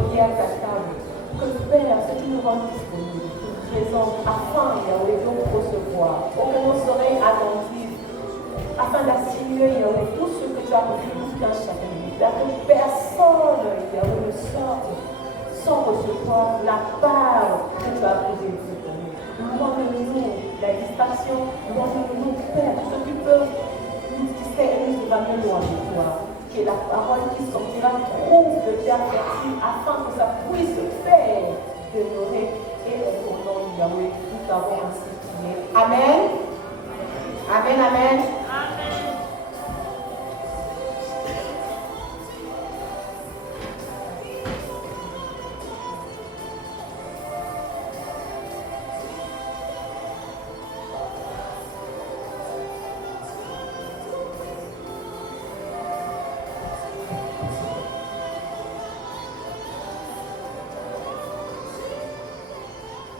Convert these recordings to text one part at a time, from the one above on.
reliés à ta table. Que Père, ce qui nous rend disponibles, nous présente afin, Yahweh, de nous recevoir. Pour que nos oreilles attentives, afin d'assimiler, Yahweh, tout ce que tu as reçu dans chaque minute. Que personne, Yahweh, ne sorte sans recevoir la part que tu as posée de cette année. Loin-nous la distraction, loin-nous, Père, ce qui peut nous distraire et nous ramener loin de toi. Que la parole qui sortira trouve de terre fertile afin que ça puisse faire demeurer. Et au nom de Yahweh, nous t'avons ainsi prié. Amen. Amen, amen. Amen.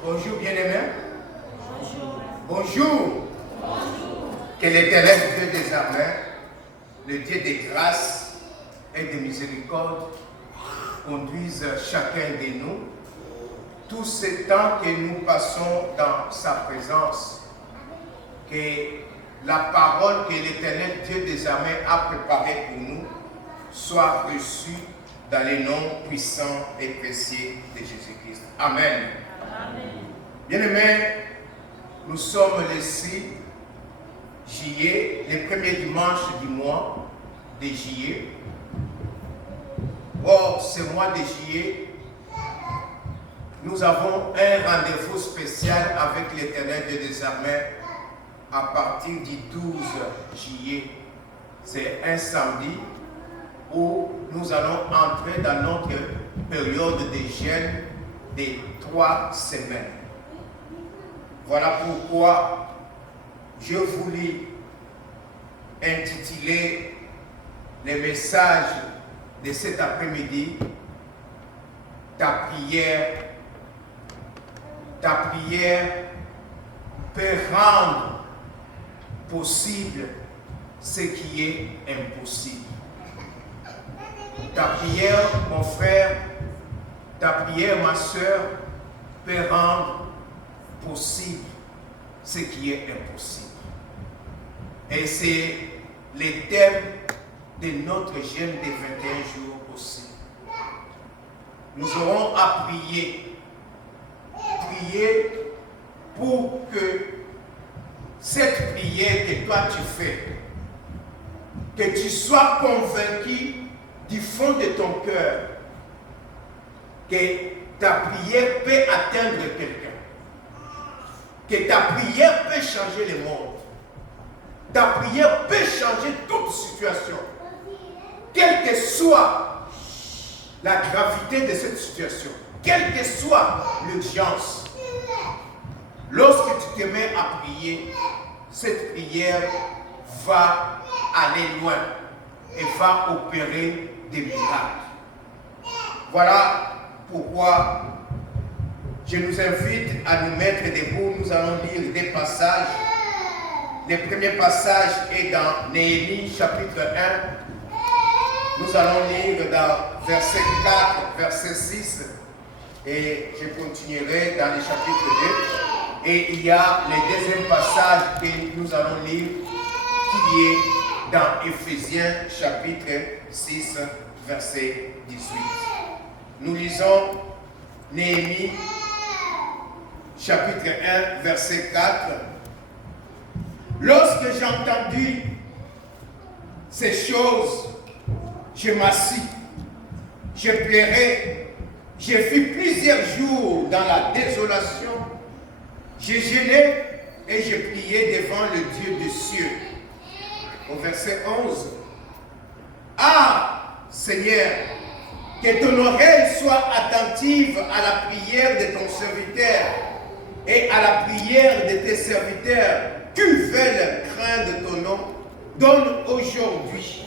Bonjour bien-aimés. Bonjour. Que l'Éternel Dieu des armées, le Dieu de grâce et de miséricorde, conduise chacun de nous tout ce temps que nous passons dans sa présence. Que la parole que l'Éternel Dieu des armées a préparée pour nous soit reçue dans les noms puissants et précieux de Jésus-Christ. Amen. Bien-aimés, nous sommes le 6 juillet, le premier dimanche du mois de juillet. Or, ce mois de juillet, nous avons un rendez-vous spécial avec l'Éternel Dieu des armées à partir du 12 juillet. C'est un samedi où nous allons entrer dans notre période de jeûne de 3 semaines. Voilà pourquoi je voulais intituler le message de cet après-midi ta prière peut rendre possible ce qui est impossible. Ta prière, mon frère, ta prière, ma soeur, peut rendre possible ce qui est impossible. Et c'est le thème de notre jeûne de 21 jours aussi. Nous aurons à prier pour que cette prière que toi tu fais, que tu sois convaincu du fond de ton cœur que ta prière peut atteindre quelqu'un, que ta prière peut changer le monde, ta prière peut changer toute situation, quelle que soit la gravité de cette situation, quelle que soit l'urgence. Lorsque tu te mets à prier, cette prière va aller loin et va opérer des miracles. Voilà pourquoi je nous invite à nous mettre debout. Nous allons lire des passages. Le premier passage est dans Néhémie chapitre 1. Nous allons lire dans verset 4, verset 6. Et je continuerai dans le chapitre 2. Et il y a le deuxième passage que nous allons lire qui est dans Éphésiens chapitre 6, verset 18. Nous lisons Néhémie chapitre 1, verset 4. Lorsque j'ai entendu ces choses, je m'assis, je pleurais, j'ai fait plusieurs jours dans la désolation, j'ai jeûné et j'ai prié devant le Dieu des cieux. Au verset 11. Ah, Seigneur, que ton oreille soit attentive à la prière de ton serviteur et à la prière de tes serviteurs qui veulent craindre ton nom. Donne aujourd'hui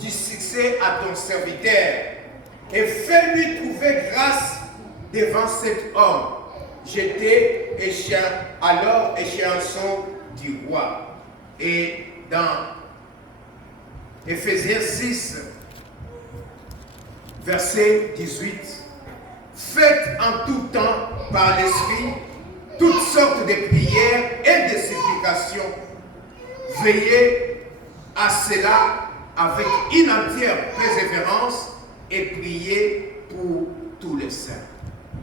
du succès à ton serviteur et fais-lui trouver grâce devant cet homme. J'étais alors échéançon du roi. Et dans Éphésiens 6, verset 18, faites en tout temps par l'Esprit toutes sortes de prières et de supplications. Veillez à cela avec une entière persévérance et priez pour tous les saints.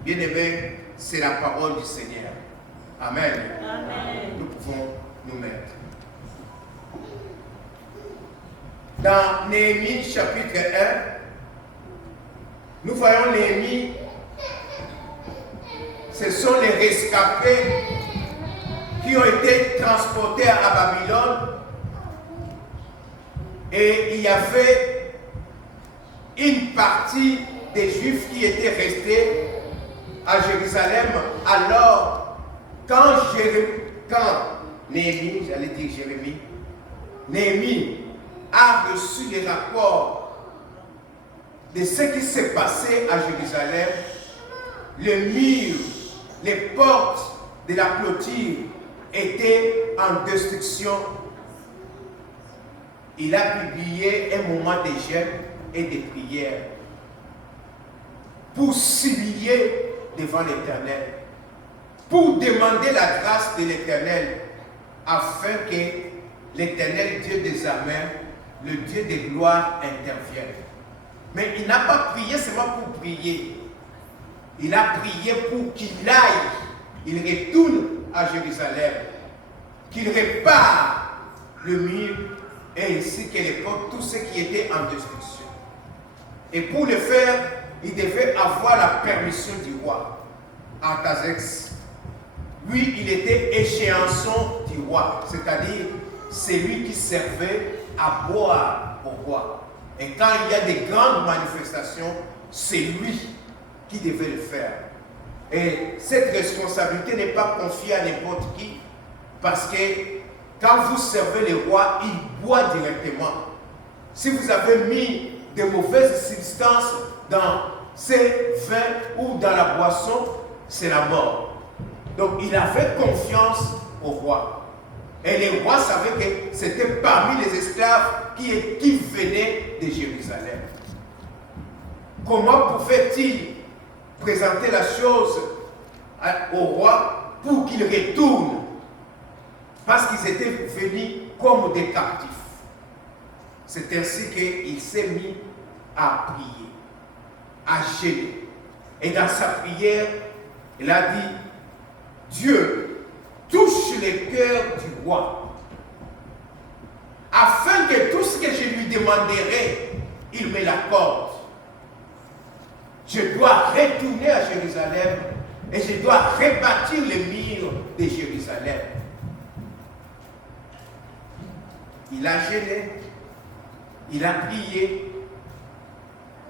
Bien-aimés, c'est la parole du Seigneur. Amen. Amen. Nous pouvons nous mettre. Dans Néhémie chapitre 1, nous voyons Néhémie, ce sont les rescapés qui ont été transportés à Babylone, et il y avait une partie des Juifs qui étaient restés à Jérusalem. Alors, quand Néhémie, j'allais dire Jérémie, Néhémie a reçu les rapports de ce qui s'est passé à Jérusalem, le mur, les portes de la clôture étaient en destruction. Il a publié un moment de jeûne et de prière pour s'humilier devant l'Éternel, pour demander la grâce de l'Éternel, afin que l'Éternel, Dieu des armées, le Dieu de gloire, intervienne. Mais il n'a pas prié seulement pour prier. Il a prié pour qu'il aille, il retourne à Jérusalem, qu'il répare le mur et ainsi que les portes, tout ce qui était en destruction. Et pour le faire, il devait avoir la permission du roi, Artaxerxès. Lui, il était échéançon du roi, c'est-à-dire c'est lui qui servait à boire au roi. Et quand il y a des grandes manifestations, c'est lui qui devait le faire. Et cette responsabilité n'est pas confiée à n'importe qui, parce que quand vous servez le roi, il boit directement. Si vous avez mis de mauvaises substances dans ces vins ou dans la boisson, c'est la mort. Donc il avait confiance au roi. Et le roi savait que c'était parmi les esclaves qui venaient de Jérusalem. Comment pouvait-il présenter la chose au roi pour qu'il retourne? Parce qu'ils étaient venus comme des captifs. C'est ainsi qu'il s'est mis à prier, à jeûner. Et dans sa prière, il a dit, Dieu, touche les cœurs du roi, afin que tout ce que je lui demanderai, il me l'accorde. Je dois retourner à Jérusalem et je dois rebâtir les murs de Jérusalem. Il a jeûné, il a prié,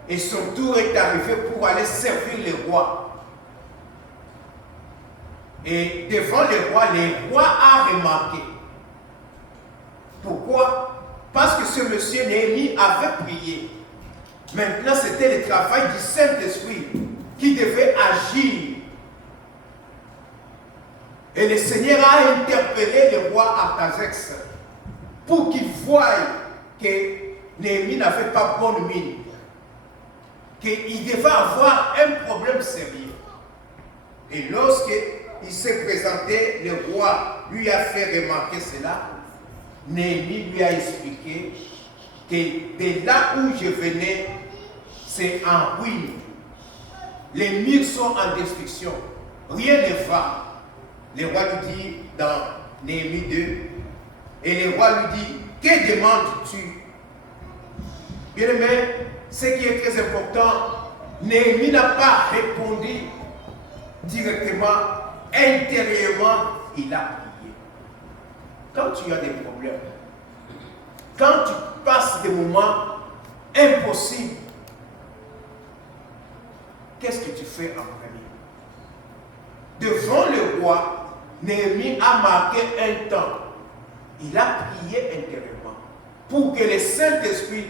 et son tour est arrivé pour aller servir le roi. Et devant le roi a remarqué. Pourquoi? Parce que ce monsieur Néhémie avait prié. Maintenant, c'était le travail du Saint-Esprit qui devait agir. Et le Seigneur a interpellé le roi Artaxerxès pour qu'il voie que Néhémie n'avait pas bonne mine, qu'il devait avoir un problème sérieux. Et lorsqu'il s'est présenté, le roi lui a fait remarquer cela. Néhémie lui a expliqué que de là où je venais, c'est en ruine. Les murs sont en destruction. Rien ne va. Le roi lui dit dans Néhémie 2, et le roi lui dit, que demandes-tu? Bien-aimé, ce qui est très important, Néhémie n'a pas répondu directement, intérieurement, il a prié. Quand tu as des problèmes, quand tu passes des moments impossibles, qu'est-ce que tu fais en premier? Devant le roi, Néhémie a marqué un temps. Il a prié intérieurement pour que le Saint-Esprit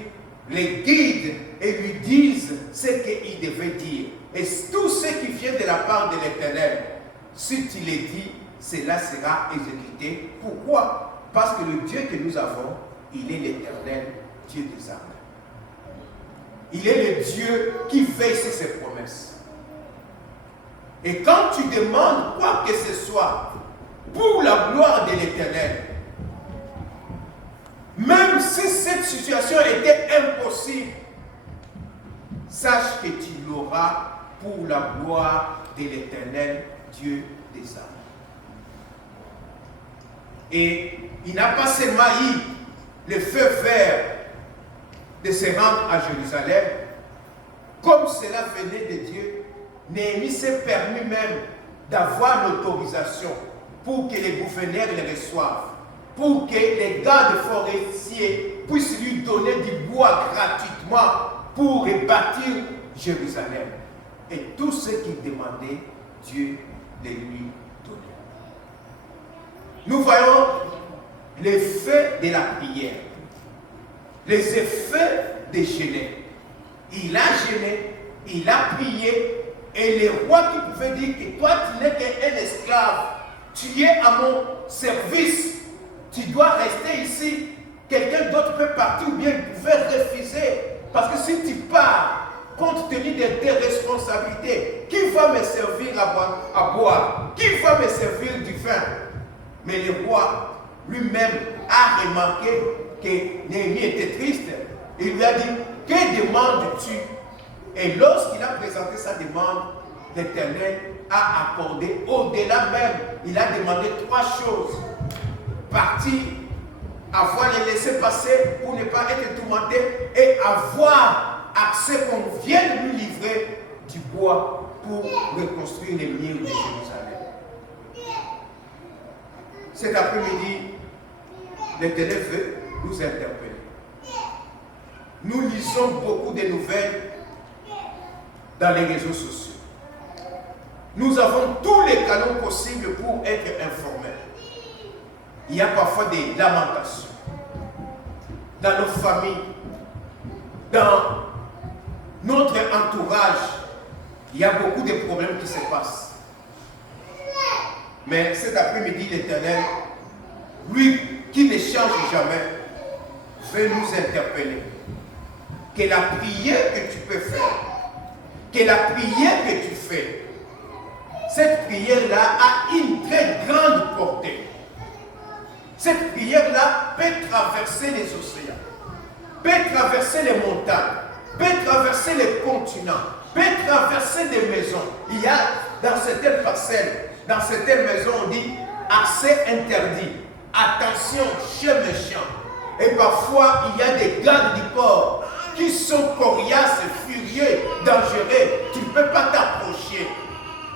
le guide et lui dise ce qu'il devait dire. Et tout ce qui vient de la part de l'Éternel, si tu le dis, cela sera exécuté. Pourquoi? Parce que le Dieu que nous avons, il est l'Éternel, Dieu des armées. Il est le Dieu qui veille sur ses promesses. Et quand tu demandes quoi que ce soit pour la gloire de l'Éternel, même si cette situation était impossible, sache que tu l'auras pour la gloire de l'Éternel, Dieu des armées. Et il n'a pas seulement eu le feu vert de se rendre à Jérusalem, comme cela venait de Dieu. Néhémie s'est permis même d'avoir l'autorisation pour que les gouverneurs les reçoivent, pour que les gardes forestiers puissent lui donner du bois gratuitement pour rebâtir Jérusalem. Et tout ce qu'il demandait, Dieu les lui donnait. Nous voyons l'effet de la prière, les effets de jeûner. Il a jeûné, il a prié, et le roi qui pouvait dire que toi tu n'es qu'un esclave, tu es à mon service, tu dois rester ici, quelqu'un d'autre peut partir ou bien il pouvait refuser, parce que si tu pars, compte tenu de tes responsabilités, qui va me servir à boire? Qui va me servir du vin? Mais le roi lui-même a remarqué que Néhémie était triste. Il lui a dit, que demandes-tu? Et lorsqu'il a présenté sa demande, l'Éternel a accordé au-delà même. Il a demandé 3 choses. Partir, avoir les laissés passer pour ne pas être tourmenté et avoir accès qu'on vienne lui livrer du bois pour reconstruire les murs de Jérusalem. Cet après-midi, l'Éternel veut nous interpeller. Nous lisons beaucoup de nouvelles dans les réseaux sociaux. Nous avons tous les canaux possibles pour être informés. Il y a parfois des lamentations dans nos familles, dans notre entourage. Il y a beaucoup de problèmes qui se passent. Mais cet après-midi, l'Éternel, lui qui ne change jamais, veut nous interpeller. Que la prière que tu peux faire, que la prière que tu fais, cette prière-là a une très grande portée. Cette prière-là peut traverser les océans, peut traverser les montagnes, peut traverser les continents, peut traverser des maisons. Il y a dans certaines parcelles, dans certaines maisons, on dit accès interdit, attention, chien méchant. Et parfois, il y a des gardes du port qui sont coriaces, furieux, dangereux. Tu ne peux pas t'approcher.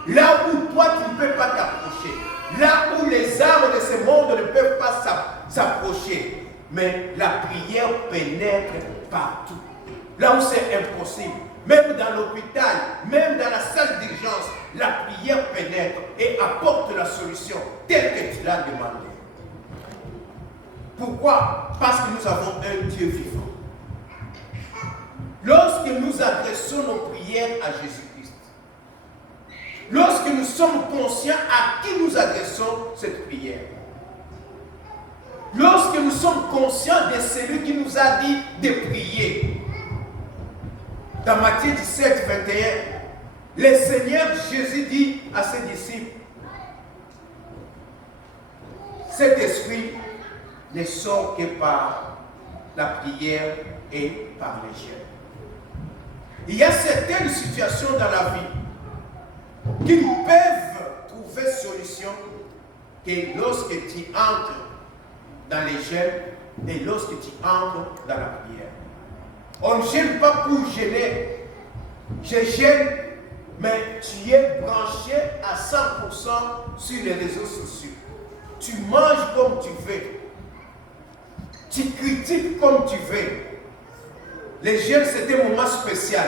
Là où toi, tu ne peux pas t'approcher. Là où les armes de ce monde ne peuvent pas s'approcher. Mais la prière pénètre partout. Là où c'est impossible. Même dans l'hôpital, même dans la salle d'urgence, la prière pénètre et apporte la solution telle que tu l'as demandé. Pourquoi? Parce que nous avons un Dieu vivant. Lorsque nous adressons nos prières à Jésus-Christ, lorsque nous sommes conscients à qui nous adressons cette prière, lorsque nous sommes conscients de celui qui nous a dit de prier, dans Matthieu 17, 21, le Seigneur Jésus dit à ses disciples, cet esprit ne sort que par la prière et par les jeûnes. Il y a certaines situations dans la vie qui peuvent trouver solution que lorsque tu entres dans les jeûnes et lorsque tu entres dans la prière. On ne gêne pas pour gêner. Je gêne, mais tu es branché à 100% sur les réseaux sociaux. Tu manges comme tu veux. Tu critiques comme tu veux. Les jeûnes, c'était un moment spécial.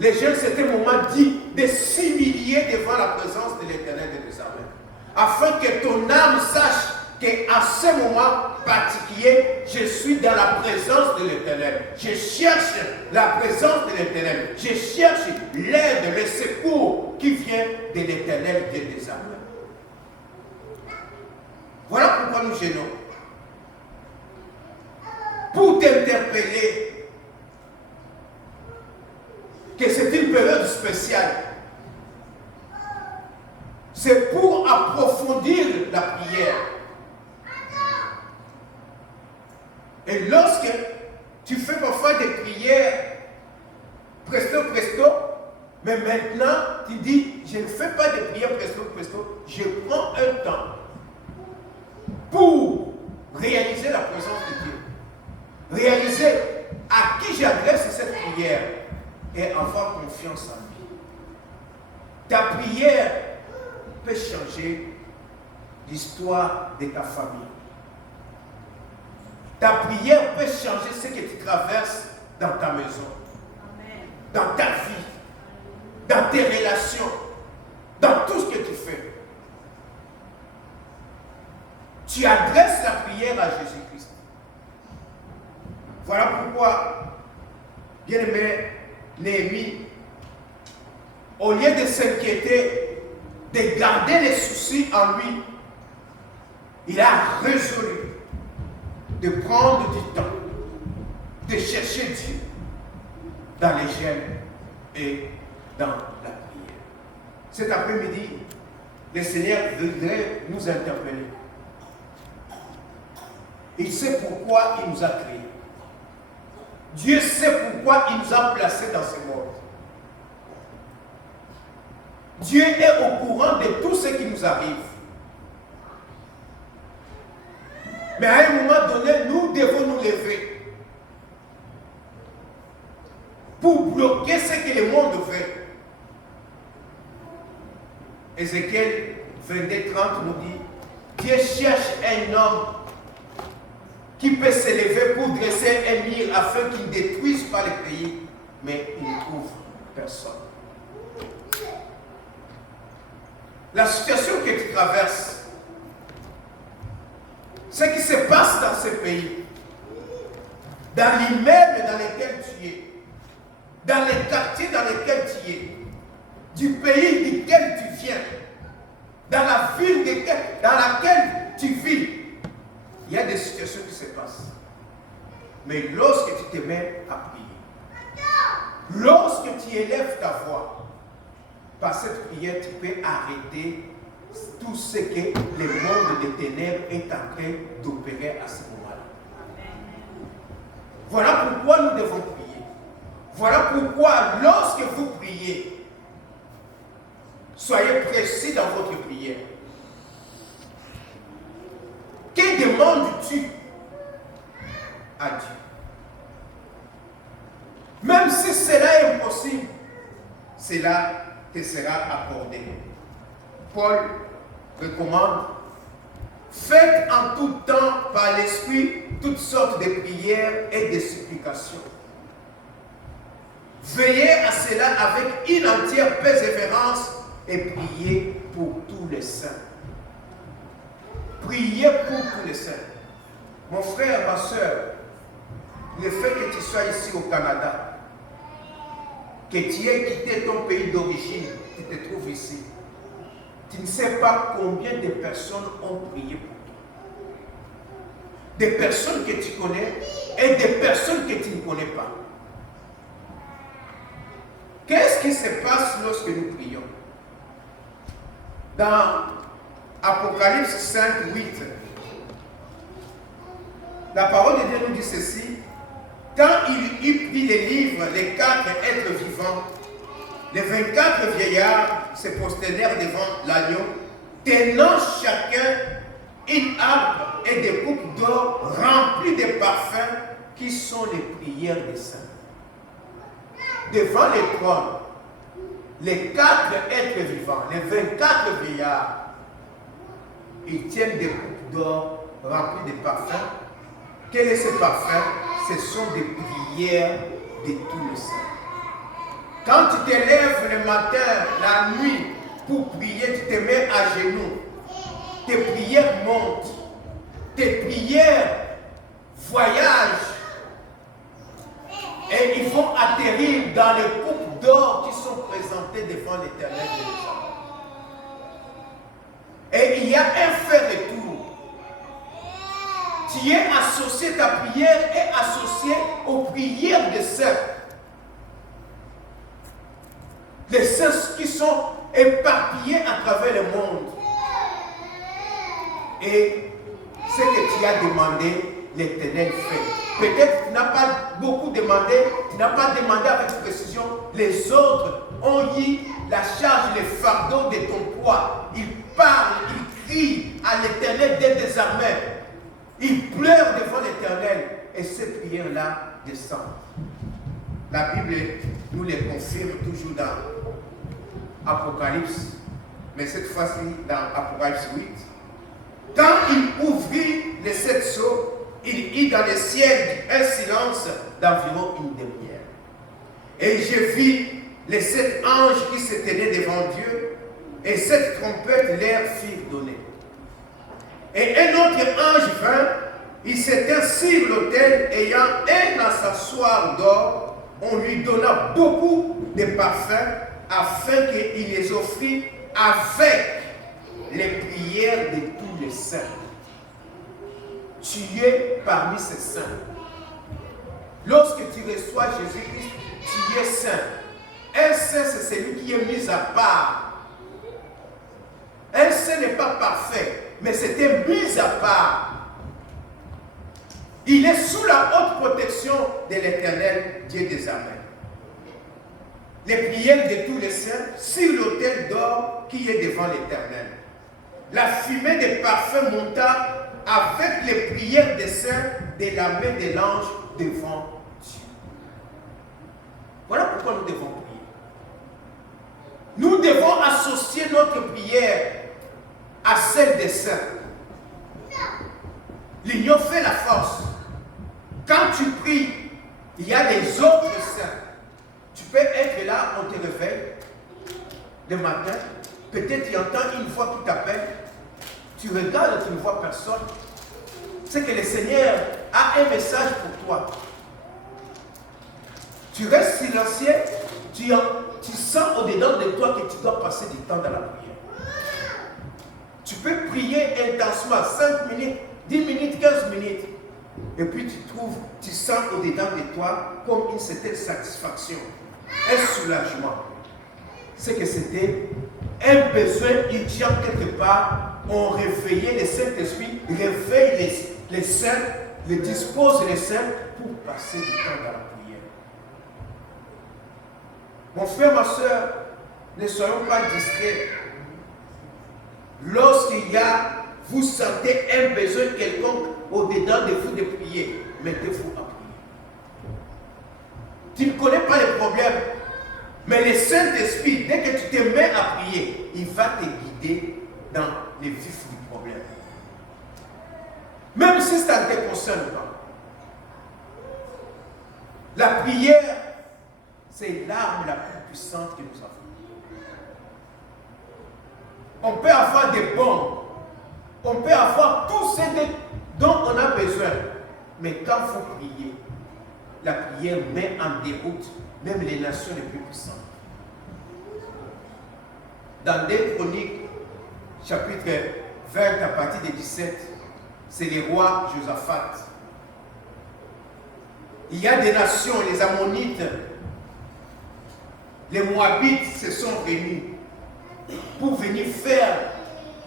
Les jeûnes, c'était un moment dit de s'humilier devant la présence de l'Éternel des armées. Afin que ton âme sache qu'à ce moment particulier, je suis dans la présence de l'Éternel. Je cherche la présence de l'Éternel. Je cherche l'aide, le secours qui vient de l'Éternel des armées. Voilà pourquoi nous gênons. Pour t'interpeller que c'est une période spéciale. c'est pour approfondir la prière. Et lorsque tu fais parfois des prières presto, mais maintenant tu dis, je ne fais pas de prières presto, je prends un temps pour réaliser la présence de Dieu. Réaliser à qui j'adresse cette prière et avoir confiance en lui. Ta prière peut changer l'histoire de ta famille. Ta prière peut changer ce que tu traverses dans ta maison, dans ta vie, dans tes relations, dans tout ce que tu fais. Tu adresses la prière à Jésus-Christ. Voilà pourquoi, bien-aimé Néhémie, au lieu de s'inquiéter, de garder les soucis en lui, il a résolu de prendre du temps, de chercher Dieu dans les jeûnes et dans la prière. Cet après-midi, le Seigneur voudrait nous interpeller. Il sait pourquoi il nous a créés. Dieu sait pourquoi il nous a placés dans ce monde. Dieu est au courant de tout ce qui nous arrive. Mais à un moment donné, nous devons nous lever pour bloquer ce que le monde fait. Ézéchiel 22:30 nous dit, Dieu cherche un homme qui peut s'élever pour dresser un mur afin qu'il ne détruise pas le pays, mais il ne trouve personne. La situation que tu traverses, ce qui se passe dans ce pays, dans l'immeuble dans lequel tu es, dans les quartiers dans lesquels tu es, du pays duquel tu viens, dans la ville dans laquelle tu vis, il y a des situations qui se passent. Mais lorsque tu te mets à prier, lorsque tu élèves ta voix, par cette prière, tu peux arrêter tout ce que le monde des ténèbres est en train d'opérer à ce moment-là. Voilà pourquoi nous devons prier. Voilà pourquoi lorsque vous priez, soyez précis dans votre prière. Que demandes-tu à Dieu? Même si cela est impossible, cela te sera accordé. Paul recommande, faites en tout temps par l'Esprit toutes sortes de prières et de supplications. Veillez à cela avec une entière persévérance et priez pour tous les saints. Priez pour tous les saints. Mon frère, ma soeur, le fait que tu sois ici au Canada, que tu aies quitté ton pays d'origine, tu te trouves ici, tu ne sais pas combien de personnes ont prié pour toi. Des personnes que tu connais et des personnes que tu ne connais pas. Qu'est-ce qui se passe lorsque nous prions? Dans Apocalypse 5, 8, la parole de Dieu nous dit ceci. Quand il eut pris les livres, les 4 êtres vivants, les 24 vieillards se prosternèrent devant l'agneau, tenant chacun une harpe et des coupes d'or remplies de parfums qui sont les prières des saints. Devant le trône, les 4 êtres vivants, les 24 vieillards, ils tiennent des coupes d'or remplies de parfums. Quels sont ces parfums? Ce sont des prières de tous les saints. Quand tu te lèves le matin, la nuit, pour prier, tu te mets à genoux. Tes prières montent. Tes prières voyagent. Et ils vont atterrir dans les coupes d'or qui sont présentées devant l'Éternel des gens. Et il y a un fait retour. Tu es associé, ta prière est associée aux prières des saints. Les saints qui sont éparpillés à travers le monde. Et ce que tu as demandé, l'Éternel fait. Peut-être que tu n'as pas beaucoup demandé, tu n'as pas demandé avec précision. Les autres ont eu la charge, les fardeaux de ton poids. Ils parlent, ils crient à l'Éternel des armées. Ils pleurent devant l'Éternel. Et cette prière-là descend. La Bible nous les confirme toujours dans Apocalypse, mais cette fois-ci dans Apocalypse 8. Quand il ouvrit les 7 sceaux, il eut dans le ciel un silence d'environ une demi-heure. Et je vis les 7 anges qui se tenaient devant Dieu, et 7 trompettes leur firent donner. Et un autre ange vint, il s'était sur l'autel, ayant un accessoire d'or, on lui donna beaucoup de parfums, afin qu'il les offrit avec les prières de tous les saints. Tu es parmi ces saints. Lorsque tu reçois Jésus-Christ, tu es saint. Un saint, c'est celui qui est mis à part. Un saint n'est pas parfait, mais c'était mis à part. Il est sous la haute protection de l'Éternel, Dieu des armées. Les prières de tous les saints sur l'autel d'or qui est devant l'Éternel. La fumée des parfums monta avec les prières des saints de la main de l'ange devant Dieu. Voilà pourquoi nous devons prier. Nous devons associer notre prière à celle des saints. L'union fait la force. Quand tu pries, il y a les autres saints. Tu peux être là, on te réveille le matin, peut-être tu entends une voix qui t'appelle, tu regardes, tu ne vois personne. C'est que le Seigneur a un message pour toi. Tu restes silencieux, tu sens au-dedans de toi que tu dois passer du temps dans la prière. Tu peux prier intensément 5 minutes, 10 minutes, 15 minutes. Et puis tu sens au-dedans de toi comme une certaine satisfaction, un soulagement. C'est que c'était un besoin urgent quelque part. On réveillait le Saint-Esprit, réveille les saints, les dispose les saints pour passer du temps dans la prière. Mon frère, ma soeur, ne soyons pas distraits. Lorsqu'il y a, vous sentez un besoin quelconque au-dedans de vous de prier, mettez-vous à prier. Tu ne connais pas les problèmes, mais le Saint-Esprit, dès que tu te mets à prier, il va te guider dans les vifs du problème. Même si ça ne te concerne pas. La prière, c'est l'arme la plus puissante que nous avons. On peut avoir des bombes, on peut avoir tout ce dont on a besoin. Mais quand il faut prier, la prière met en déroute même les nations les plus puissantes. Dans 2 Chroniques, chapitre 20, à partir de 17, c'est le roi Josaphat. Il y a des nations, les Ammonites, les Moabites se sont réunis pour venir faire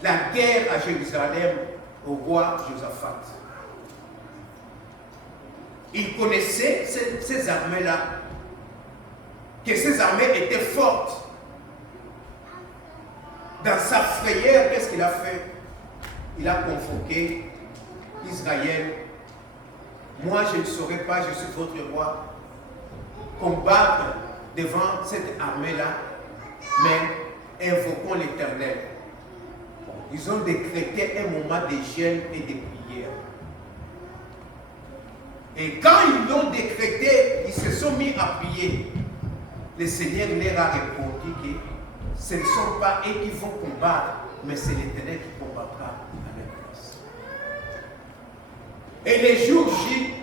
la guerre à Jérusalem au roi Josaphat. Il connaissait ces armées-là, que ces armées étaient fortes. Dans sa frayeur, qu'est-ce qu'il a fait? Il a convoqué Israël. Moi, je ne saurais pas, je suis votre roi, combattre devant cette armée-là, mais invoquons l'Éternel. Ils ont décrété un moment de jeûne et de prière. Et quand ils l'ont décrété, ils se sont mis à prier. Le Seigneur leur a répondu que ce ne sont pas eux qui vont combattre, mais c'est l'Éternel qui combattra à leur place. Et les jours J,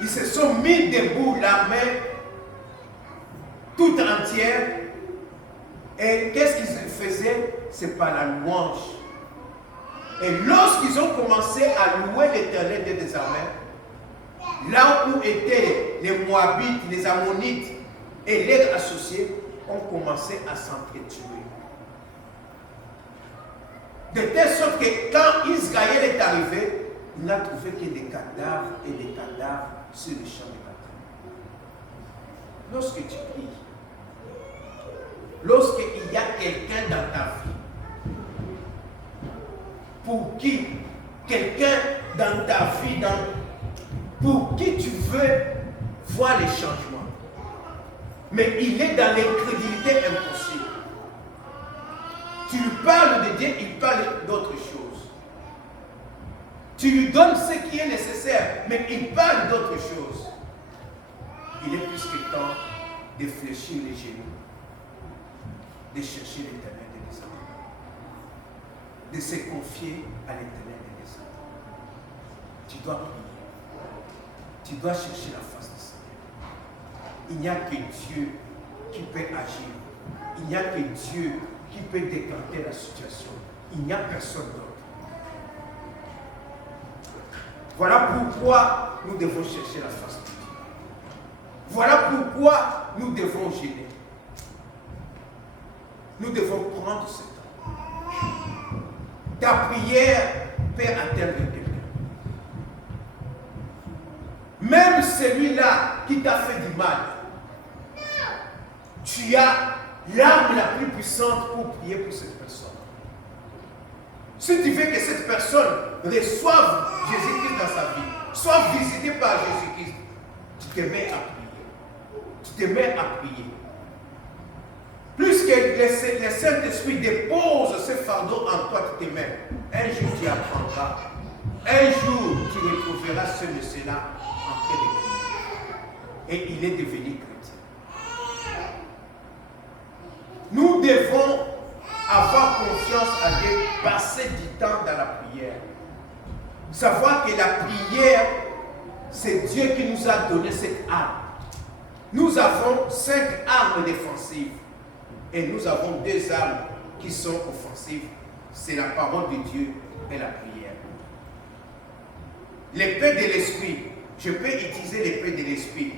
ils se sont mis debout, l'armée toute entière. Et qu'est-ce qu'ils faisaient? C'est par la louange. Et lorsqu'ils ont commencé à louer l'Éternel des armées, là où étaient les Moabites, les Ammonites et leurs associés, ont commencé à s'entretuer. De telle sorte que quand Israël est arrivé, il n'a trouvé que des cadavres et des cadavres sur le champ de bataille. Lorsque tu pries, lorsqu'il y a quelqu'un dans ta vie, pour qui, quelqu'un dans ta vie, pour qui tu veux voir les changements, mais il est dans l'incrédulité impossible. Tu lui parles de Dieu, il parle d'autre chose. Tu lui donnes ce qui est nécessaire, mais il parle d'autre chose. Il est plus que temps de fléchir les genoux, de chercher l'Éternel des descendants, de se confier à l'Éternel des descendants. Tu dois prier. Tu dois chercher la face du Seigneur. Il n'y a que Dieu qui peut agir. Il n'y a que Dieu qui peut décanter la situation. Il n'y a personne d'autre. Voilà pourquoi nous devons chercher la face de Dieu. Voilà pourquoi nous devons gêner. Nous devons prendre ce temps. Ta prière peut atteindre quelqu'un. Même celui-là qui t'a fait du mal, tu as l'arme la plus puissante pour prier pour cette personne. Si tu veux que cette personne reçoive Jésus-Christ dans sa vie, soit visitée par Jésus-Christ, tu te mets à prier. Tu te mets à prier. Plus que le Saint-Esprit dépose ce fardeau en toi, tu te mets. Un jour tu apprendras. Un jour tu retrouveras ce monsieur-là en train de prier. Et il est devenu chrétien. Nous devons avoir confiance à Dieu, passer du temps dans la prière. Savoir que la prière, c'est Dieu qui nous a donné cette arme. Nous avons 5 armes défensives et nous avons 2 armes qui sont offensives. C'est la parole de Dieu et la prière. L'épée de l'esprit, je peux utiliser l'épée de l'esprit.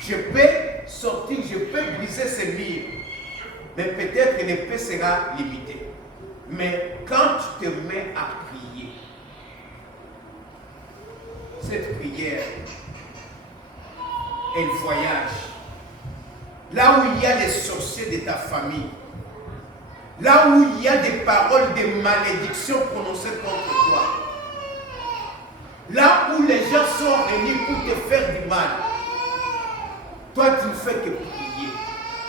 Je peux sortir, je peux briser ces murs. Mais peut-être que l'épée sera limitée. Mais quand tu te mets à prier, cette prière, elle voyage. Là où il y a les sorciers de ta famille, là où il y a des paroles de malédiction prononcées contre toi, là où les gens sont venus pour te faire du mal, toi tu ne fais que prier.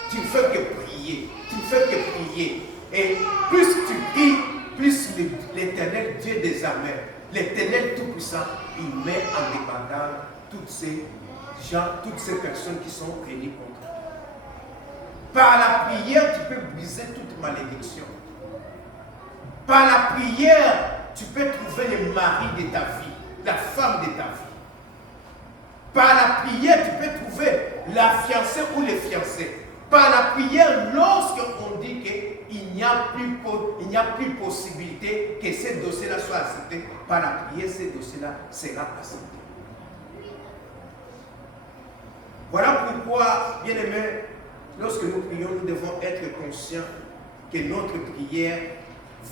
Tu ne fais que prier. Tu ne fais que prier. Et plus tu pries, plus l'Éternel Dieu des armées, l'Éternel Tout-Puissant, il met en dépendance toutes ces gens, toutes ces personnes qui sont venues contre toi. Par la prière, tu peux briser toute malédiction. Par la prière, tu peux trouver le mari de ta vie, la femme de ta vie. Par la prière, tu peux trouver la fiancée ou le fiancé. Par la prière, lorsqu'on dit qu'il n'y a plus possibilité que ces dossiers-là soient acceptés, par la prière, ces dossiers-là seront acceptés. Voilà pourquoi, bien aimés, lorsque nous prions, nous devons être conscients que notre prière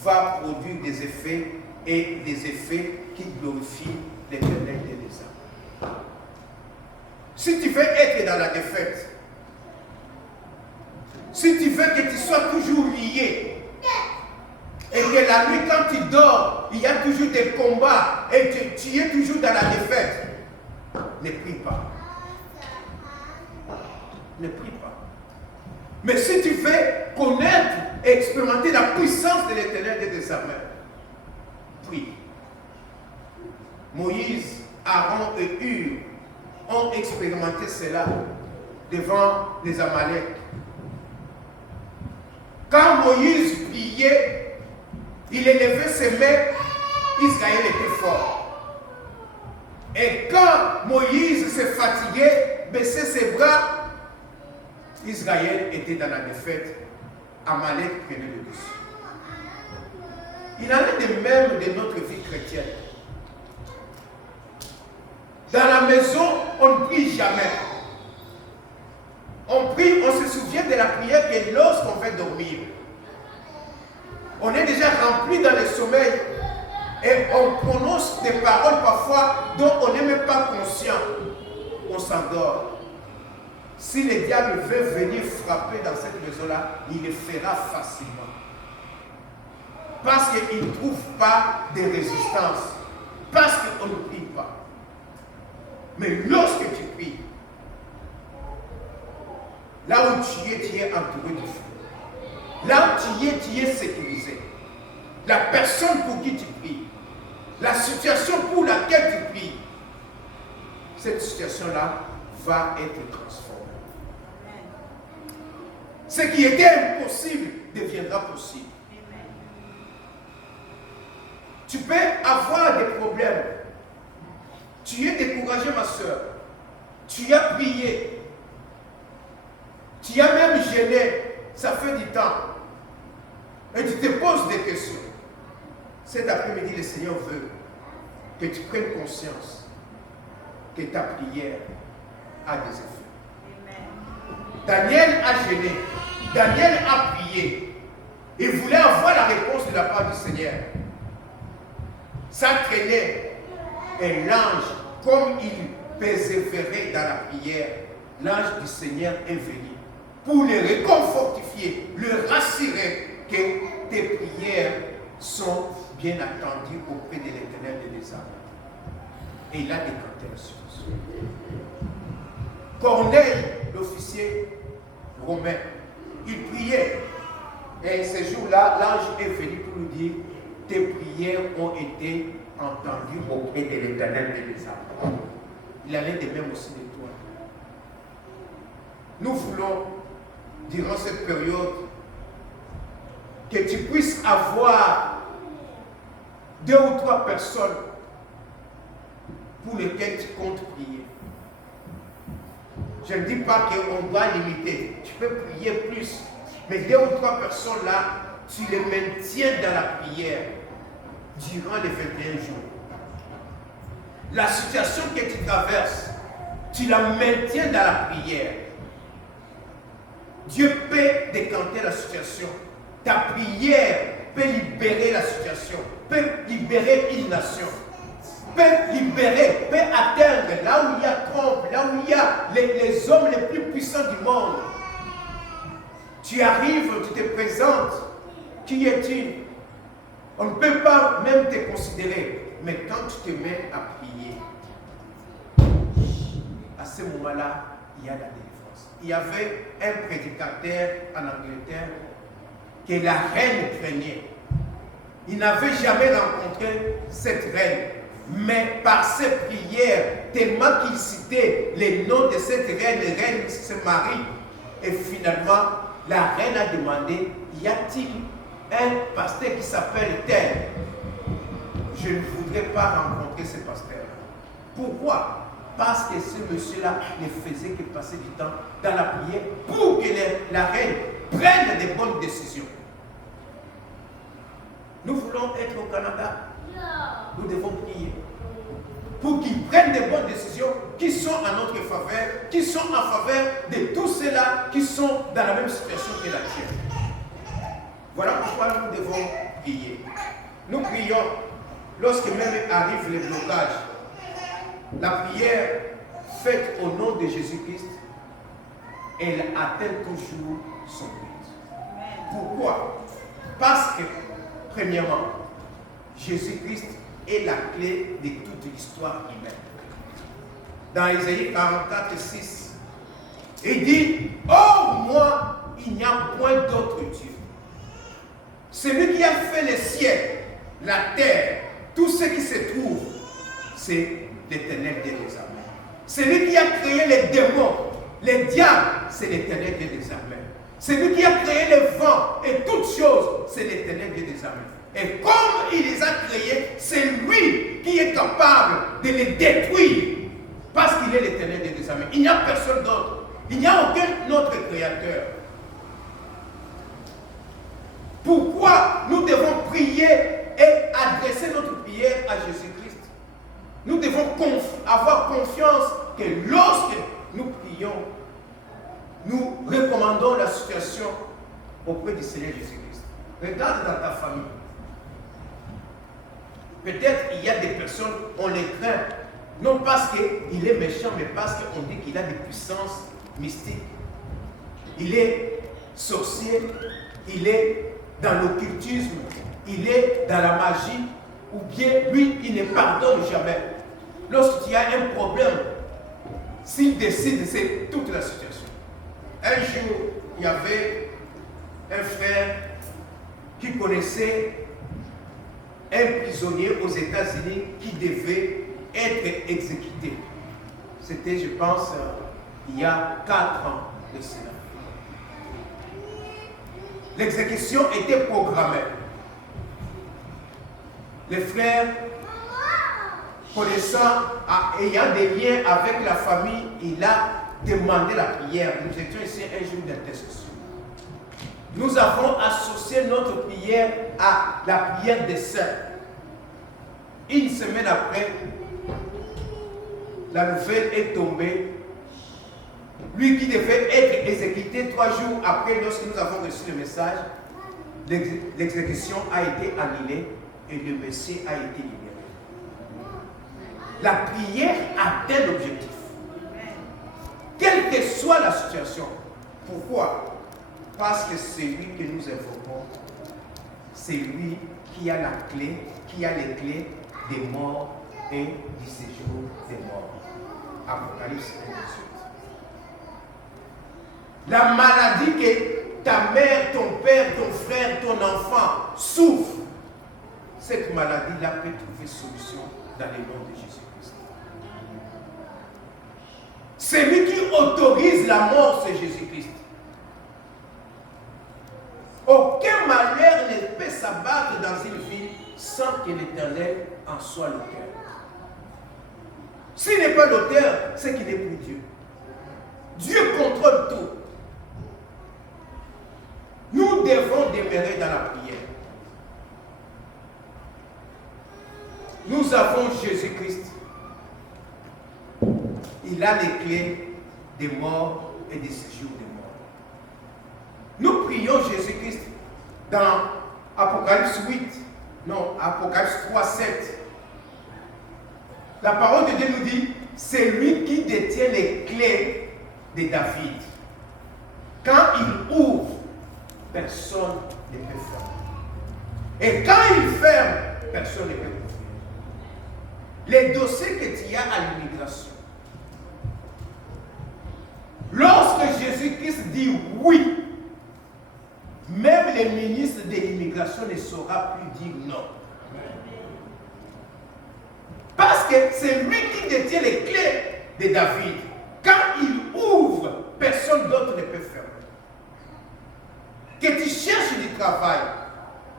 va produire des effets et des effets qui glorifient l'Éternel des âmes. Si tu veux être dans la défaite, si tu veux que tu sois toujours lié, et que la nuit quand tu dors, il y a toujours des combats, et tu es toujours dans la défaite, ne prie pas. Ne prie pas. Mais si tu veux connaître et expérimenter la puissance de l'Éternel des armées, prie. Moïse, Aaron et Hur ont expérimenté cela devant les Amaleks. Quand Moïse priait, il élevait ses mains, Israël était fort. Et quand Moïse se fatiguait, baissait ses bras, Israël était dans la défaite. Amalek prenait le dessus. Il en est de même de notre vie chrétienne. Dans la maison, on ne prie jamais. On prie, on se souvient de la prière que lorsqu'on va dormir. On est déjà rempli dans le sommeil et on prononce des paroles parfois dont on n'est même pas conscient. On s'endort. Si le diable veut venir frapper dans cette maison-là, il le fera facilement. Parce qu'il ne trouve pas de résistance. Parce qu'on ne prie pas. Mais lorsque tu pries, là où tu es entouré du feu. Là où tu es sécurisé. La personne pour qui tu pries, la situation pour laquelle tu pries, cette situation-là va être transformée. Ce qui était impossible deviendra possible. Tu peux avoir des problèmes. Tu es découragé, ma soeur. Tu as prié. Tu as même gêné. Ça fait du temps. Et tu te poses des questions. Cet après-midi, le Seigneur veut que tu prennes conscience que ta prière a des effets. Daniel a gêné. Daniel a prié. Il voulait avoir la réponse de la part du Seigneur. Ça traînait. Et l'ange, comme il persévérait dans la prière, l'ange du Seigneur est venu pour le réconfortifier, le rassurer que tes prières sont bien attendues auprès de l'Éternel des armées. Et il a décanté la situation. Corneille, l'officier romain, il priait. Et ce jour-là, l'ange est venu pour nous dire, tes prières ont été entendues auprès de l'Éternel des armées. Il allait de même aussi de toi. Nous voulons, durant cette période, que tu puisses avoir 2 ou 3 personnes pour lesquelles tu comptes prier. Je ne dis pas qu'on doit limiter. Tu peux prier plus. Mais 2 ou 3 personnes là, tu les maintiens dans la prière durant les 21 jours. La situation que tu traverses, tu la maintiens dans la prière. Dieu peut décanter la situation. Ta prière peut libérer la situation, peut libérer une nation, peut libérer, peut atteindre là où il y a Trump, là où il y a les hommes les plus puissants du monde. Tu arrives, tu te présentes. Qui es-tu? On ne peut pas même te considérer. Mais quand tu te mets à prier, à ce moment-là, il y a la délivrance. Il y avait un prédicateur en Angleterre que la reine craignait. Il n'avait jamais rencontré cette reine. Mais par ses prières, tellement qu'il citait les noms de cette reine se marie. Et finalement, la reine a demandé, y a-t-il un pasteur qui s'appelle tel? Je ne voudrais pas rencontrer ce pasteur. Pourquoi? Parce que ce monsieur-là ne faisait que passer du temps dans la prière pour que la reine prenne des bonnes décisions. Nous voulons être au Canada. Nous devons prier pour qu'ils prennent des bonnes décisions qui sont en notre faveur, qui sont en faveur de tous ceux-là qui sont dans la même situation que la tienne. Voilà pourquoi nous devons prier. Nous prions lorsque même arrivent les blocages. La prière faite au nom de Jésus-Christ, elle atteint toujours son but. Pourquoi? Parce que, premièrement, Jésus-Christ est la clé de toute l'histoire humaine. Dans Isaïe 44, 6, il dit, « Oh, moi, il n'y a point d'autre Dieu. Celui qui a fait les ciels, la terre, tout ce qui se trouve, c'est l'Éternel des armées. Celui qui a créé les démons, les diables, c'est l'Éternel des armées. Celui qui a créé le vent et toutes choses, c'est l'Éternel des armées. Et comme il les a créés, c'est lui qui est capable de les détruire. Parce qu'il est l'Éternel des armées. Il n'y a personne d'autre. Il n'y a aucun autre créateur. Pourquoi nous devons prier et adresser notre prière à Jésus-Christ? Nous devons avoir confiance que lorsque nous prions, nous recommandons la situation auprès du Seigneur Jésus-Christ. Regarde dans ta famille. Peut-être il y a des personnes, on les craint, non parce qu'il est méchant, mais parce qu'on dit qu'il a des puissances mystiques. Il est sorcier, il est dans l'occultisme, il est dans la magie, ou bien lui, il ne pardonne jamais. Lorsqu'il y a un problème, s'il décide, c'est toute la situation. Un jour, il y avait un frère qui connaissait un prisonnier aux États-Unis qui devait être exécuté. C'était, je pense, il y a 4 ans de cela. L'exécution était programmée. Les frères, connaissant, ayant des liens avec la famille, il a demandé la prière. Nous étions ici un jour d'intercession. Nous avons associé notre prière à la prière des saints. Une semaine après, la nouvelle est tombée. Lui qui devait être exécuté 3 jours après, lorsque nous avons reçu le message, l'exécution a été annulée et le monsieur a été libéré. La prière atteint l'objectif. Quelle que soit la situation. Pourquoi? Parce que c'est lui que nous invoquons. C'est lui qui a la clé, qui a les clés des morts et du séjour des morts. Apocalypse 1, 18. La maladie que ta mère, ton père, ton frère, ton enfant souffre, cette maladie-là peut trouver solution dans le nom de Jésus-Christ. C'est lui qui autorise la mort, c'est Jésus-Christ. Aucun malheur ne peut s'abattre dans une ville sans que l'Éternel en soit l'auteur. S'il n'est pas l'auteur, c'est qu'il est pour Dieu. Dieu contrôle tout. Nous devons demeurer dans la prière. Nous avons Jésus-Christ. Il a les clés des morts et des séjours des morts. Nous prions Jésus-Christ dans Apocalypse 3, 7. La parole de Dieu nous dit, c'est lui qui détient les clés de David. Quand il ouvre, personne ne peut fermer. Et quand il ferme, personne ne peut ouvrir. Les dossiers que tu as à l'immigration, lorsque Jésus-Christ dit oui, même les ministres de l'immigration ne saura plus dire non. Parce que c'est lui qui détient les clés de David. Quand il ouvre, personne d'autre ne peut fermer. Que tu cherches du travail,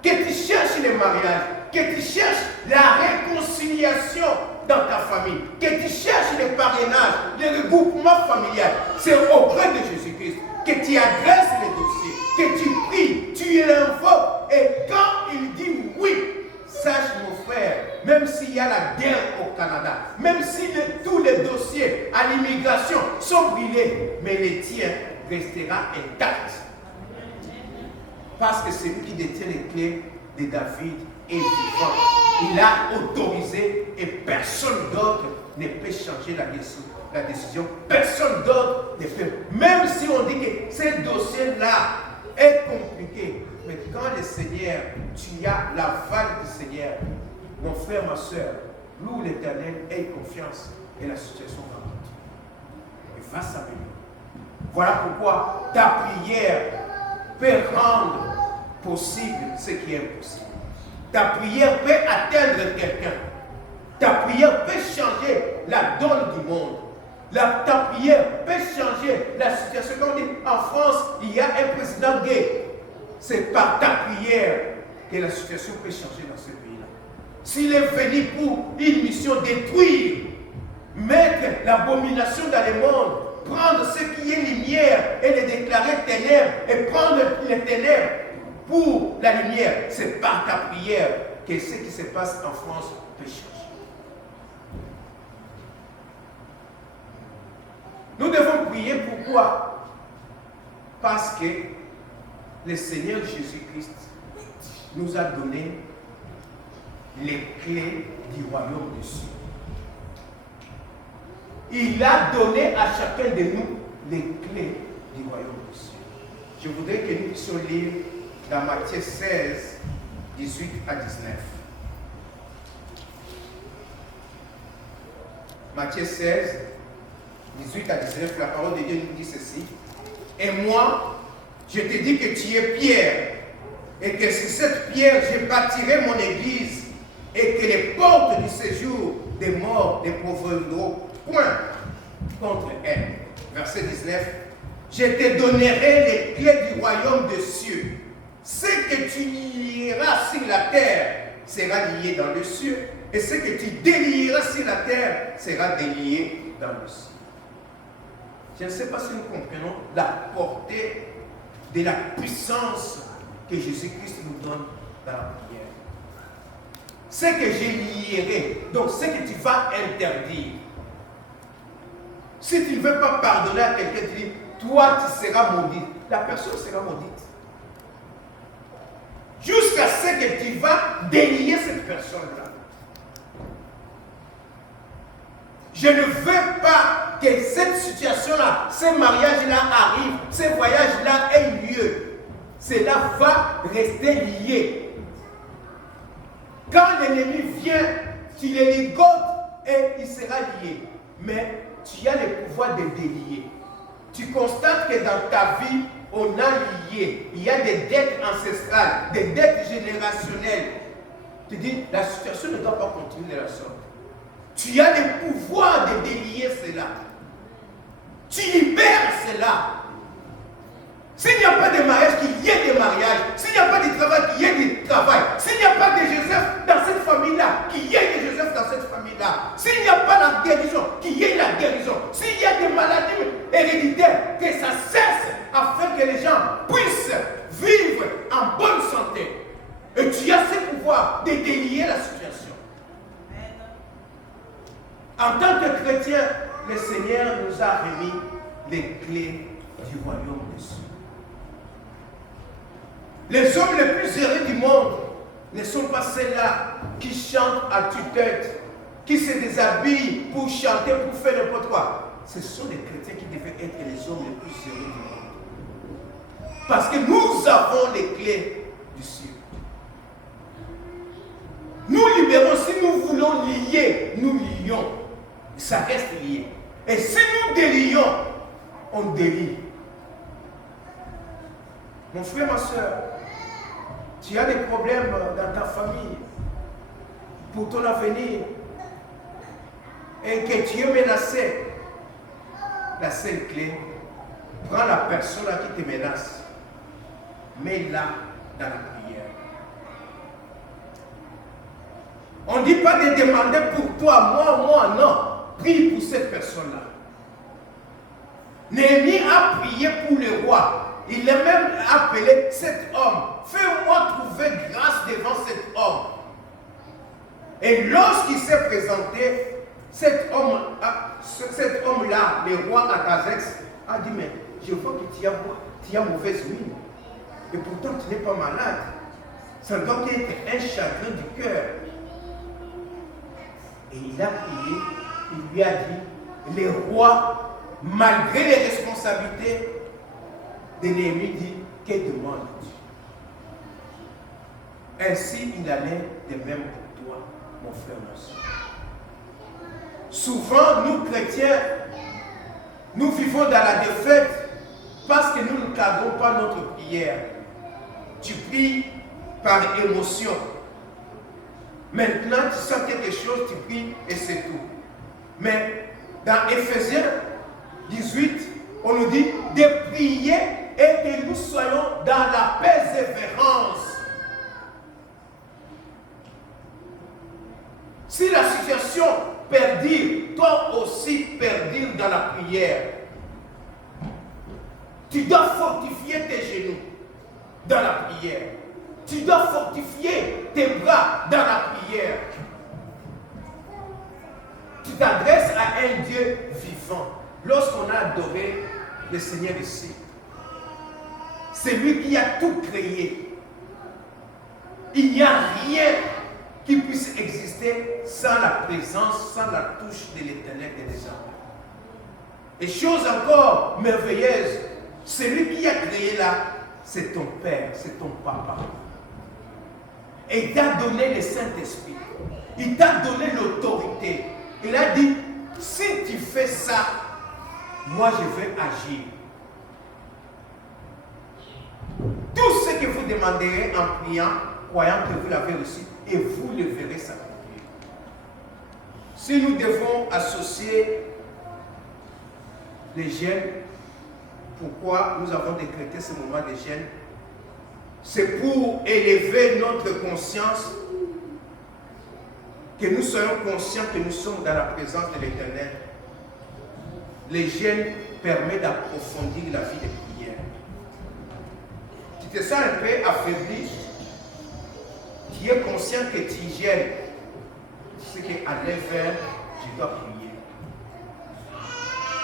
que tu cherches le mariage, que tu cherches la réconciliation dans ta famille, que tu cherches le parrainage, le regroupement familial, c'est auprès de Jésus-Christ que tu adresses les dossiers, que tu pries, tu l'invoques, et quand il dit oui, sache mon frère, même s'il y a la guerre au Canada, même si tous les dossiers à l'immigration sont brûlés, mais les tiens restera intact. Parce que c'est lui qui détient les clés de David est vivant. Il a autorisé et personne d'autre ne peut changer la décision. Personne d'autre ne peut. Même si on dit que ce dossier-là est compliqué, mais quand le Seigneur, tu as l'aval du Seigneur, mon frère, ma soeur, loue l'Éternel, aie confiance et la situation va continuer. Et va s'améliorer. Voilà pourquoi ta prière peut rendre possible ce qui est impossible. Ta prière peut atteindre quelqu'un. Ta prière peut changer la donne du monde. Ta prière peut changer la situation. Comme on dit, en France, il y a un président gay. C'est par ta prière que la situation peut changer dans ce pays-là. S'il est venu pour une mission détruire, mettre l'abomination dans le monde, prendre ce qui est lumière et le déclarer ténèbres, et prendre les ténèbres pour la lumière, c'est par ta prière que ce qui se passe en France peut changer. Nous devons prier pourquoi? Parce que le Seigneur Jésus-Christ nous a donné les clés du royaume des cieux. Il a donné à chacun de nous les clés du royaume des cieux. Je voudrais que nous puissions lire dans Matthieu 16, 18 à 19. Matthieu 16, 18 à 19, la parole de Dieu nous dit ceci. Et moi, je te dis que tu es Pierre, et que sur cette pierre, je bâtirai mon église, et que les portes du séjour des morts ne prévaudront point contre elle. Verset 19. Je te donnerai les clés du royaume des cieux. Ce que tu lieras sur la terre sera lié dans le ciel, et ce que tu délieras sur la terre sera délié dans le ciel. Je ne sais pas si nous comprenons la portée de la puissance que Jésus-Christ nous donne dans la prière. Ce que je lierai, donc ce que tu vas interdire. Si tu ne veux pas pardonner à quelqu'un, tu dis, toi tu seras maudit. La personne sera maudite. Jusqu'à ce que tu vas délier cette personne-là. Je ne veux pas que cette situation-là, ce mariage-là arrive, ce voyage-là ait lieu. Cela va rester lié. Quand l'ennemi vient, tu le ligotes et il sera lié. Mais tu as le pouvoir de délier. Tu constates que dans ta vie, on a lié. Il y a des dettes ancestrales, des dettes générationnelles. Tu dis, la situation ne doit pas continuer de la sorte. Tu as le pouvoir de délier cela. Tu libères cela. S'il n'y a pas de mariage, qu'il y ait des mariages. S'il n'y a pas de travail, qu'il y ait du travail. S'il n'y a pas de Joseph dans cette famille-là, qu'il y ait de Joseph dans cette famille-là. S'il n'y a pas la guérison, qu'il y ait la guérison. S'il y a des maladies héréditaires, que ça cesse afin que les gens puissent vivre en bonne santé. Et tu as ce pouvoir de délier la situation. En tant que chrétien, le Seigneur nous a remis les clés du royaume des cieux. Les hommes les plus heureux du monde ne sont pas ceux-là qui chantent à tue-tête, qui se déshabillent pour chanter, pour faire n'importe quoi. Ce sont les chrétiens qui devaient être les hommes les plus heureux du monde. Parce que nous avons les clés du ciel. Nous libérons, si nous voulons lier, nous lions. Ça reste lié. Et si nous délions, on délie. Mon frère, ma soeur, tu as des problèmes dans ta famille pour ton avenir et que tu es menacé. La seule clé, prends la personne qui te menace, mets-la dans la prière. On ne dit pas de demander pour toi, moi, non. Prie pour cette personne-là. Néhémie a prié pour le roi. Il a même appelé cet homme. Fais-moi trouver grâce devant cet homme. Et lorsqu'il s'est présenté, cet homme-là, le roi Artaxerxès, a dit, mais je vois que tu as mauvaise mine. Et pourtant tu n'es pas malade. Ça doit être un chagrin du cœur. Et il a prié. Il lui a dit, le roi, malgré les responsabilités de Néhémie, dit, que demande-tu? Ainsi, il en est de même pour toi, mon frère, ma soeur. Souvent, nous chrétiens, nous vivons dans la défaite parce que nous ne cadrons pas notre prière. Tu pries par émotion. Maintenant, tu sens quelque chose, tu pries et c'est tout. Mais dans Éphésiens 18, on nous dit de prier et que nous soyons dans la persévérance. Si la situation perdure, toi aussi perdure dans la prière. Tu dois fortifier tes genoux dans la prière. Tu dois fortifier tes bras dans la prière. Tu t'adresses à un Dieu vivant. Lorsqu'on a adoré le Seigneur ici, C'est lui qui a tout créé. Il n'y a rien qui puisse exister sans la présence, sans la touche de l'Éternel et des armées. Et chose encore merveilleuse, celui qui a créé là, c'est ton Père, c'est ton Papa. Et il t'a donné le Saint-Esprit. Il t'a donné l'autorité. Il a dit, si tu fais ça, moi je vais agir. Tout ce que vous demanderez en priant, croyant que vous l'avez reçu, et vous le verrez s'accomplir. Si nous devons associer les jeûnes, pourquoi nous avons décrété ce moment de jeûne? C'est pour élever notre conscience, que nous soyons conscients que nous sommes dans la présence de l'Éternel. Les jeûnes permettent d'approfondir la vie de prière. Tu te sens un peu affaibli, tu es conscient que tu jeûnes, tu sais qu'à 9h, je dois prier.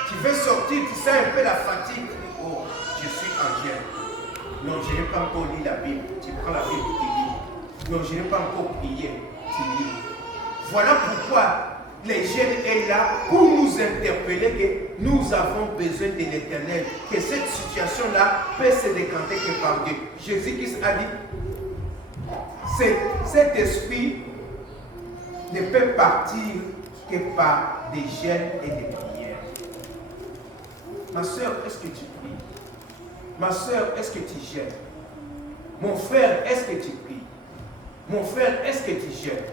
Tu veux sortir, tu sens un peu la fatigue. Oh, je suis en jeûne. Non, je n'ai pas encore lu la Bible. Tu prends la Bible, tu lis. Non, je n'ai pas encore prié. Tu lis. Voilà pourquoi les jeûnes est là pour nous interpeller que nous avons besoin de l'Éternel. Que cette situation-là peut se décanter que par Dieu. Jésus-Christ a dit, cet esprit ne peut partir que par des jeûnes et des prières. Ma soeur, est-ce que tu pries? Ma soeur, est-ce que tu jeûnes? Mon frère, est-ce que tu pries? Mon frère, est-ce que tu jeûnes?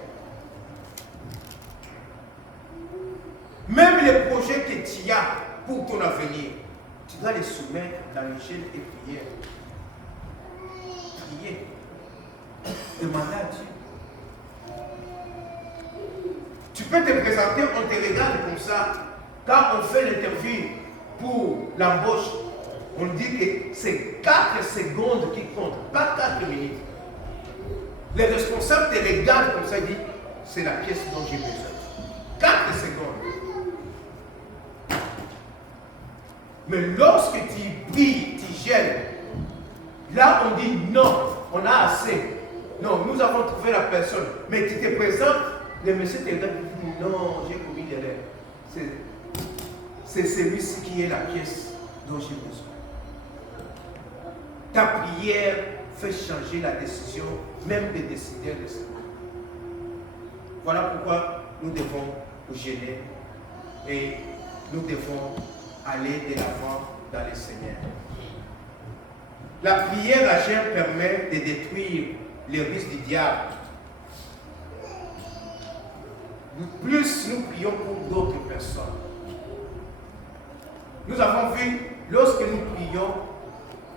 Même les projets que tu as pour ton avenir, tu dois les soumettre dans le jeûne et prière. Prier. Demander à Dieu. Tu peux te présenter, on te regarde comme ça. Quand on fait l'interview pour l'embauche, on dit que c'est 4 secondes qui comptent, pas 4 minutes. Les responsables te regardent comme ça et disent, c'est la pièce dont j'ai besoin. 4 secondes. Mais lorsque tu pries, tu gênes, là on dit non, on a assez. Non, nous avons trouvé la personne. Mais tu te présentes, le monsieur te regarde et dit non, j'ai commis l'erreur. C'est celui-ci qui est la pièce dont j'ai besoin. Ta prière fait changer la décision, même des décideurs de ce monde. Voilà pourquoi nous devons nous gêner et nous devons aller de l'avant dans le Seigneur. La prière à jeûne permet de détruire les risques du diable. Plus nous prions pour d'autres personnes. Nous avons vu, lorsque nous prions,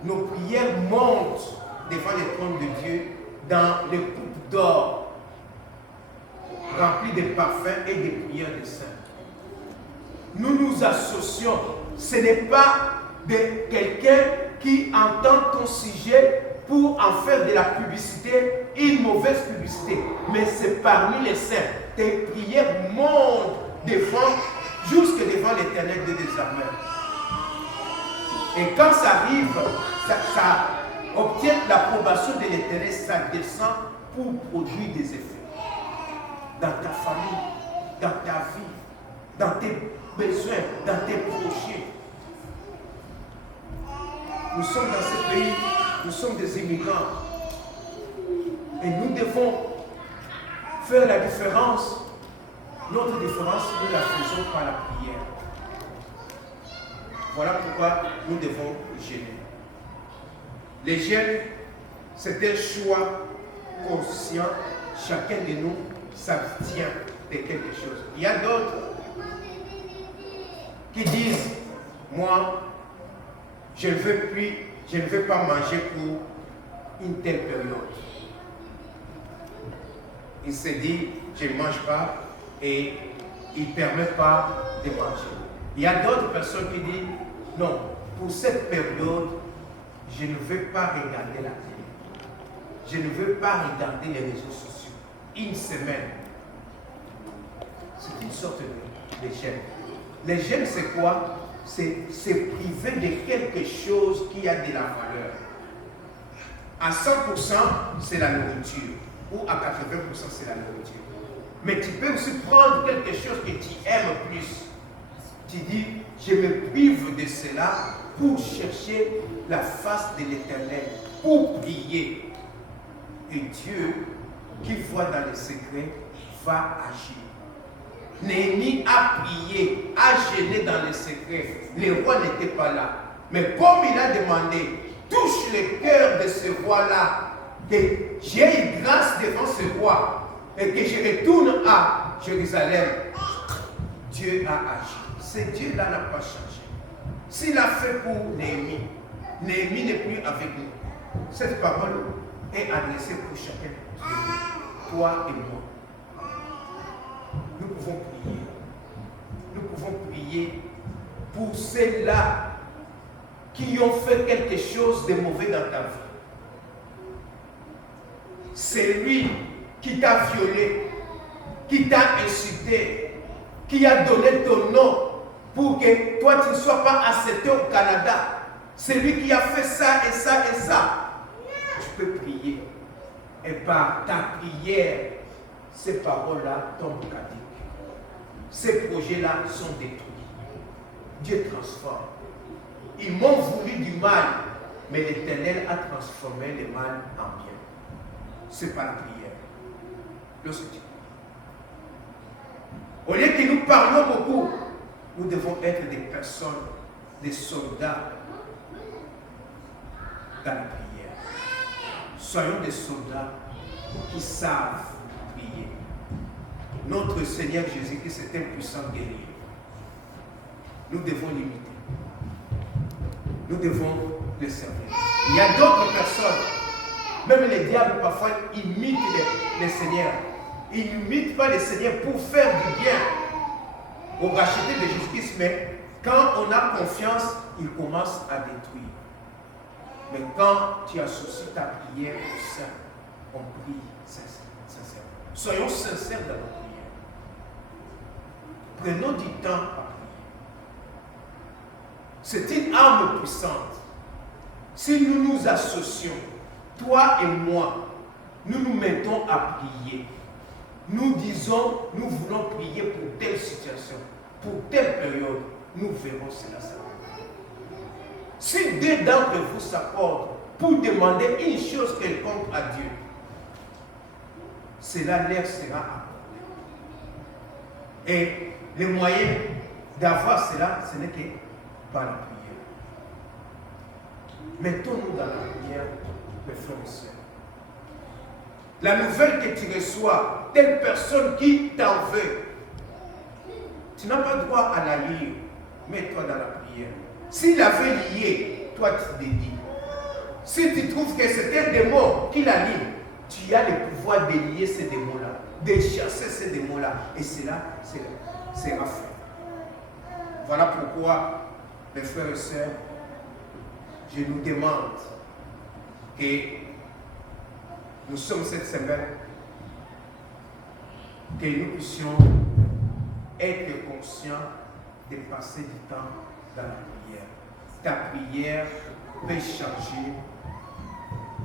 nos prières montent devant le trône de Dieu dans les coupes d'or remplies de parfums et de prières de saints. Nous nous associons. Ce n'est pas de quelqu'un qui entend ton sujet pour en faire de la publicité, une mauvaise publicité. Mais c'est parmi les saints. Tes prières montent jusque devant l'Éternel des armées. Et quand ça arrive, ça obtient l'approbation de l'Éternel, ça descend pour produire des effets. Dans ta famille, dans ta vie, dans tes besoins, dans tes projets. Nous sommes dans ce pays, nous sommes des immigrants. Et nous devons faire la différence. Notre différence, nous la faisons par la prière. Voilà pourquoi nous devons jeûner. Les jeûnes, c'est un choix conscient. Chacun de nous s'abstient de quelque chose. Il y a d'autres qui disent, moi, je ne veux pas manger pour une telle période. Il se dit, je ne mange pas et il ne permet pas de manger. Il y a d'autres personnes qui disent, non, pour cette période, je ne veux pas regarder la télé. Je ne veux pas regarder les réseaux sociaux. Une semaine. C'est une sorte de jeûne. Le jeûne, c'est quoi? C'est se priver de quelque chose qui a de la valeur. À 100%, c'est la nourriture. Ou à 80%, c'est la nourriture. Mais tu peux aussi prendre quelque chose que tu aimes plus. Tu dis, je me prive de cela pour chercher la face de l'Éternel, pour prier. Et Dieu, qui voit dans les secrets, va agir. Néhémie a prié, a gêné dans les secrets. Le roi n'était pas là. Mais comme il a demandé, touche le cœur de ce roi-là, que j'ai eu grâce devant ce roi et que je retourne à Jérusalem. Dieu a agi. Ce Dieu-là n'a pas changé. S'il a fait pour Néhémie, Néhémie n'est plus avec nous. Cette parole est adressée pour chacun de nous, toi et moi. Nous pouvons prier. Nous pouvons prier pour ceux-là qui ont fait quelque chose de mauvais dans ta vie. C'est lui qui t'a violé, qui t'a insulté, qui a donné ton nom pour que toi tu ne sois pas accepté au Canada. C'est lui qui a fait ça et ça et ça. Tu peux prier. Et par ta prière, ces paroles-là tombent caduques. Ces projets-là sont détruits. Dieu transforme. Ils m'ont voulu du mal, mais l'Éternel a transformé le mal en bien. C'est par la prière. Lorsque tu... Au lieu que nous parlons beaucoup, nous devons être des personnes, des soldats dans la prière. Soyons des soldats qui savent prier. Notre Seigneur Jésus-Christ est un puissant guerrier. Nous devons l'imiter. Nous devons le servir. Il y a d'autres personnes, même les diables parfois imitent les seigneurs. Ils n'imitent pas les seigneurs pour faire du bien, pour racheter de justice, mais quand on a confiance, ils commencent à détruire. Mais quand tu associes ta prière au Saint, on prie sincèrement. Soyons sincères dans notre prière. Prenons du temps à prier. C'est une arme puissante. Si nous nous associons, toi et moi, nous nous mettons à prier. Nous disons, nous voulons prier pour telle situation, pour telle période, nous verrons cela. Si deux d'entre vous s'accordent pour demander une chose quelconque à Dieu, cela leur sera accordé. Et le moyen d'avoir cela, ce n'est que par la prière. Mettons-nous dans la prière, mes frères et sœurs. La nouvelle que tu reçois, telle personne qui t'en veut, tu n'as pas droit à la lire. Mets-toi dans la prière. S'il avait lié, toi tu dédies. Si tu trouves que c'est un démon qui la lie, tu as le pouvoir de lier ces démons-là, de chasser ces démons-là. Et cela sera fait. Voilà pourquoi, mes frères et sœurs, je nous demande que nous sommes cette semaine, que nous puissions être conscients de passer du temps dans la prière. Ta prière peut changer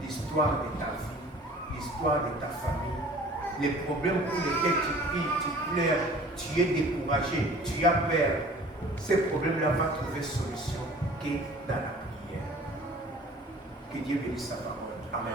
l'histoire de ta vie, l'histoire de ta famille, les problèmes pour lesquels tu pries, tu pleures, tu es découragé, tu as peur. Ces problèmes-là vont trouver solution que dans la prière. Que Dieu bénisse sa parole. Amen.